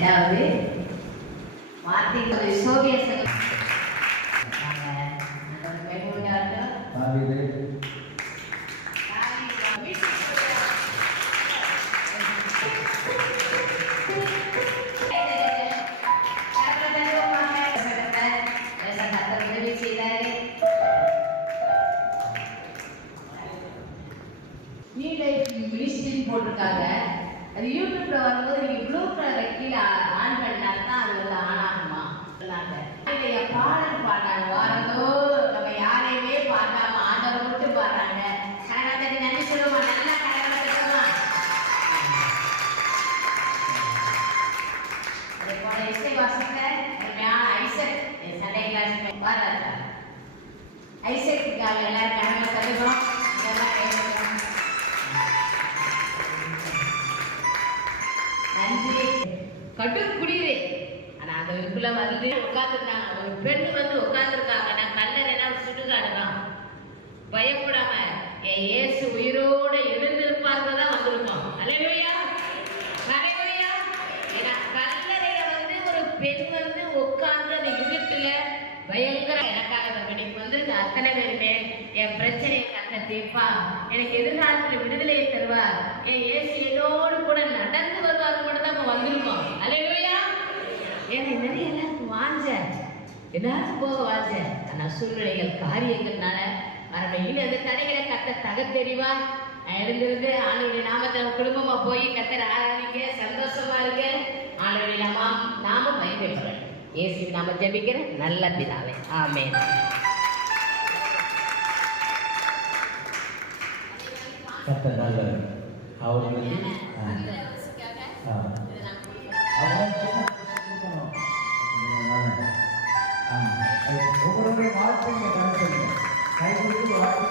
இரண்டாவது வார்த்தை சோவியத் போட்டிருக்காங்க. அது யூடியூப்ல வரும்போது நீங்க ப்ளூ கலர் கீழே ஆன் பண்ணா தான் அது வந்து ஆன் ஆகுமா சொன்னாங்க. பாடல் பாடுறாங்க வாரதோ நம்ம யாரையுமே பார்க்காம ஆண்டவரை மட்டும் பாடுறாங்க. கரகத்தை நன்றி சொல்லுமா, நல்லா கரகத்தை சொல்லுமா. அதே போல இசை வாசிக்க ஐசக் சண்டே கிளாஸ் பாடுறாங்க. ஐசக்குக்காக எல்லாரும் கரகத்தை தட்டுகிறோம். கடும் குடிவே ஆனா அந்த இதுக்குள்ள வந்து உட்காந்துருக்காங்க. ஒரு பெண் வந்து உட்காந்துருக்காங்க. நான் கல்லறைனா சுடுகாடுதான். பயப்படாம என் இயேசு உயிரோட எழுந்திருப்பார்கள் தான் வந்திருக்கோம். அல்லேலூயா, அல்லேலூயா. ஏன்னா கல்லறையில வந்து ஒரு பெண் வந்து உட்கார்ந்து அந்த இருட்டுல பயங்கர எனக்காக வந்து அத்தனை பேருமே என் பிரச்சனையை கத்த தீர்ப்பா, எனக்கு எதிர்காலத்தில் விடுதலையை தருவார், என் இயேசு என்னோடு கூட நடந்து வருவார் கூட தான் வந்திருக்கோம். அல்லேலூயா. ஏன்னா நிறைய எல்லாருக்கும் வாஞ்ச எல்லாருக்கும் போக வாஞ்ச ஆனா சூழ்நிலைகள் காரியங்கள்னால மறுபடியும் அந்த தடைகளை கத்த தகத்தெறிவா இருந்திருந்து ஆளுடைய நாமத்தை குடும்பமா போய் கத்தரை ஆராதிக்க சந்தோஷமா இருக்க ஆளுடைய நாம பயன்பெறேன். இயேசு நாம ஜெபிக்கிற நல்ல பிதாவே, ஆமென். கர்த்தர் நல்லவர். அவர்களுக்கு ஒவ்வொருடைய வாழ்க்கையை கை கொடுத்து வாழ்க்கை